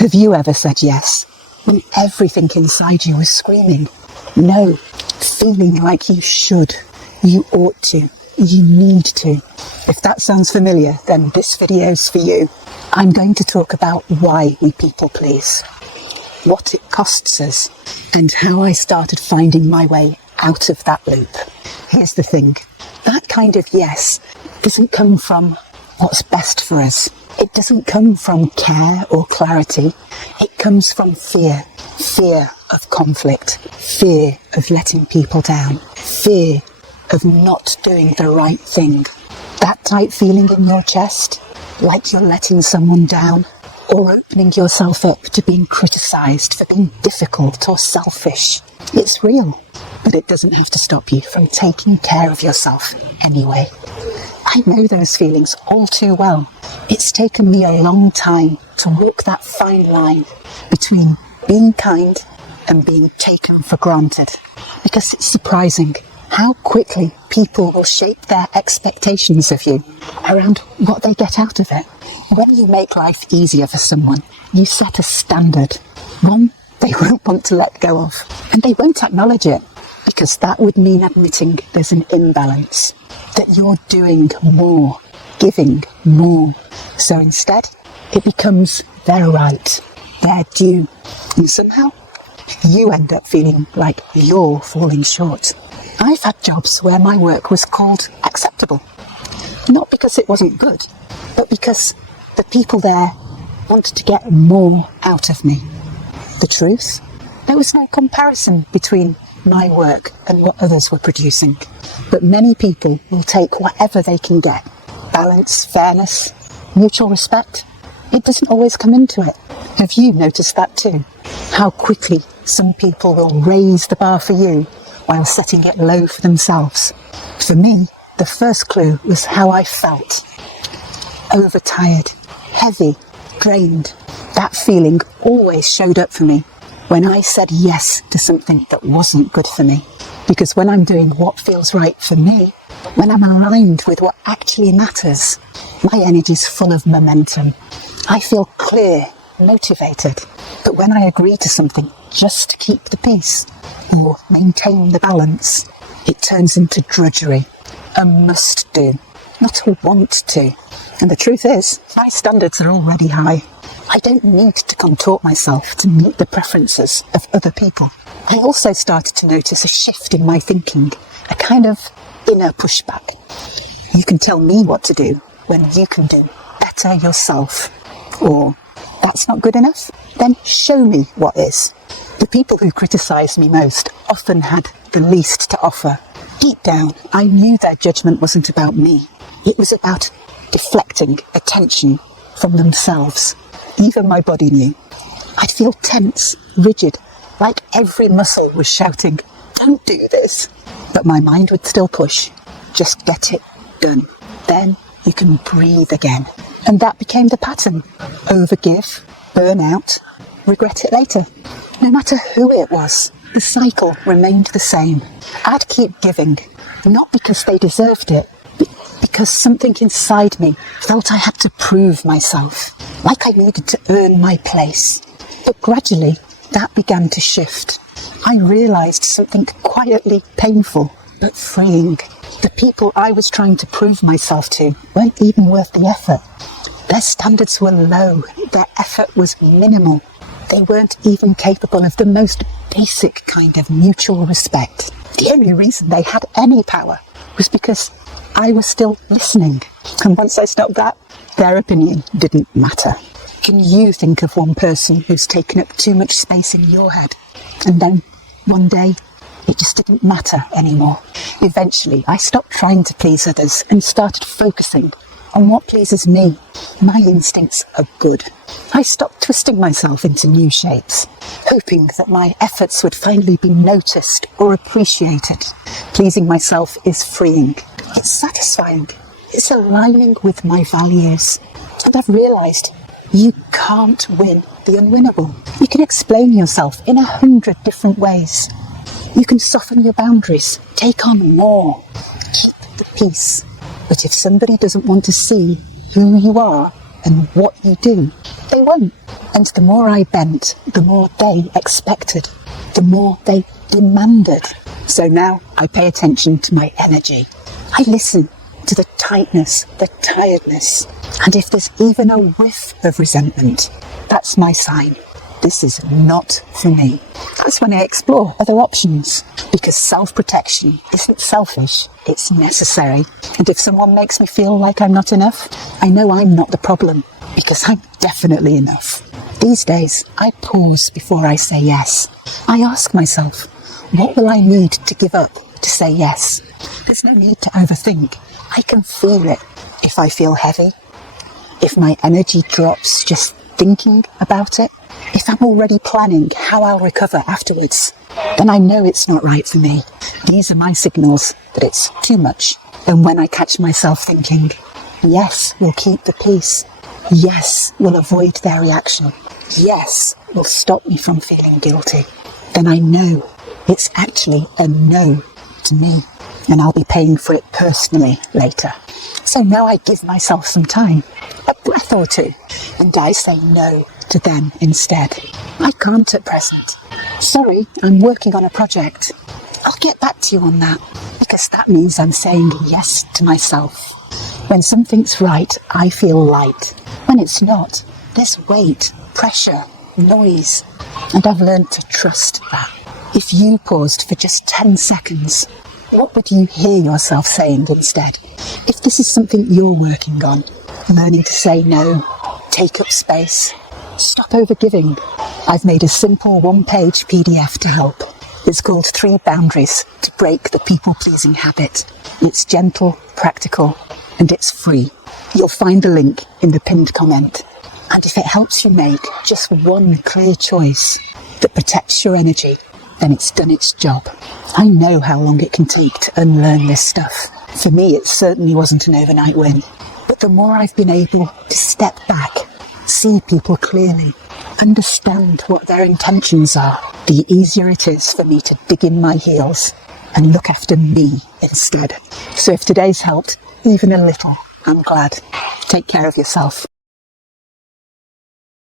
Have you ever said yes when everything inside you was screaming no, feeling like you should, you ought to, you need to? If that sounds familiar, then this video's for you. I'm going to talk about why we people please, what it costs us, and how I started finding my way out of that loop. Here's the thing, that kind of yes doesn't come from what's best for us. It doesn't come from care or clarity. It comes from fear. Fear of conflict. Fear of letting people down. Fear of not doing the right thing. That tight feeling in your chest, like you're letting someone down, or opening yourself up to being criticised for being difficult or selfish. It's real, but it doesn't have to stop you from taking care of yourself anyway. I know those feelings all too well. It's taken me a long time to walk that fine line between being kind and being taken for granted. Because it's surprising how quickly people will shape their expectations of you around what they get out of it. When you make life easier for someone, you set a standard, one they won't want to let go of. And they won't acknowledge it, because that would mean admitting there's an imbalance, that you're doing more, giving more. So instead, it becomes their right, their due. And somehow, you end up feeling like you're falling short. I've had jobs where my work was called acceptable. Not because it wasn't good, but because the people there wanted to get more out of me. The truth? There was no comparison between my work and what others were producing. But many people will take whatever they can get. Balance, fairness, mutual respect. It doesn't always come into it. Have you noticed that too? How quickly some people will raise the bar for you while setting it low for themselves. For me, the first clue was how I felt. Overtired, heavy, drained. That feeling always showed up for me when I said yes to something that wasn't good for me. Because when I'm doing what feels right for me, when I'm aligned with what actually matters, my energy's full of momentum. I feel clear, motivated. But when I agree to something just to keep the peace or maintain the balance, it turns into drudgery, a must do, not a want to. And the truth is, my standards are already high. I don't need to contort myself to meet the preferences of other people. I also started to notice a shift in my thinking, a kind of inner pushback. You can tell me what to do when you can do better yourself. Or, that's not good enough? Then show me what is. The people who criticised me most often had the least to offer. Deep down, I knew their judgment wasn't about me. It was about deflecting attention from themselves. Even my body knew. I'd feel tense, rigid, like every muscle was shouting, "Don't do this." But my mind would still push. Just get it done. Then you can breathe again. And that became the pattern. Overgive, burn out, regret it later. No matter who it was, the cycle remained the same. I'd keep giving, not because they deserved it, but because something inside me felt I had to prove myself, like I needed to earn my place. But gradually, that began to shift. I realised something quietly painful, but freeing. The people I was trying to prove myself to weren't even worth the effort. Their standards were low, their effort was minimal. They weren't even capable of the most basic kind of mutual respect. The only reason they had any power was because I was still listening. And once I stopped that, their opinion didn't matter. Can you think of one person who's taken up too much space in your head? And then, one day, it just didn't matter anymore. Eventually, I stopped trying to please others and started focusing on what pleases me. My instincts are good. I stopped twisting myself into new shapes, hoping that my efforts would finally be noticed or appreciated. Pleasing myself is freeing. It's satisfying. It's aligning with my values. And I've realised you can't win the unwinnable. You can explain yourself in 100 different ways. You can soften your boundaries, take on more, keep the peace. But if somebody doesn't want to see who you are and what you do, they won't. And the more I bent, the more they expected, the more they demanded. So now I pay attention to my energy. I listen to the tightness, the tiredness. And if there's even a whiff of resentment, that's my sign. This is not for me. That's when I explore other options, because self-protection isn't selfish, it's necessary. And if someone makes me feel like I'm not enough, I know I'm not the problem, because I'm definitely enough. These days, I pause before I say yes. I ask myself, what will I need to give up to say yes? There's no need to overthink. I can feel it. If I feel heavy, if my energy drops just thinking about it, if I'm already planning how I'll recover afterwards, then I know it's not right for me. These are my signals that it's too much. And when I catch myself thinking, yes, we'll keep the peace. Yes, we'll avoid their reaction. Yes, will stop me from feeling guilty. Then I know it's actually a no to me, and I'll be paying for it personally later. So now I give myself some time, a breath or two, and I say no to them instead. I can't at present. Sorry, I'm working on a project. I'll get back to you on that, because that means I'm saying yes to myself. When something's right, I feel light. When it's not, there's weight, pressure, noise, and I've learned to trust that. If you paused for just 10 seconds, what would you hear yourself saying instead? If this is something you're working on, learning to say no, take up space, stop overgiving, I've made a simple one-page PDF to help. It's called 3 Boundaries to Break the People-Pleasing Habit. It's gentle, practical, and it's free. You'll find the link in the pinned comment. And if it helps you make just one clear choice that protects your energy, then it's done its job. I know how long it can take to unlearn this stuff. For me, it certainly wasn't an overnight win. But the more I've been able to step back, see people clearly, understand what their intentions are, the easier it is for me to dig in my heels and look after me instead. So if today's helped even a little, I'm glad. Take care of yourself.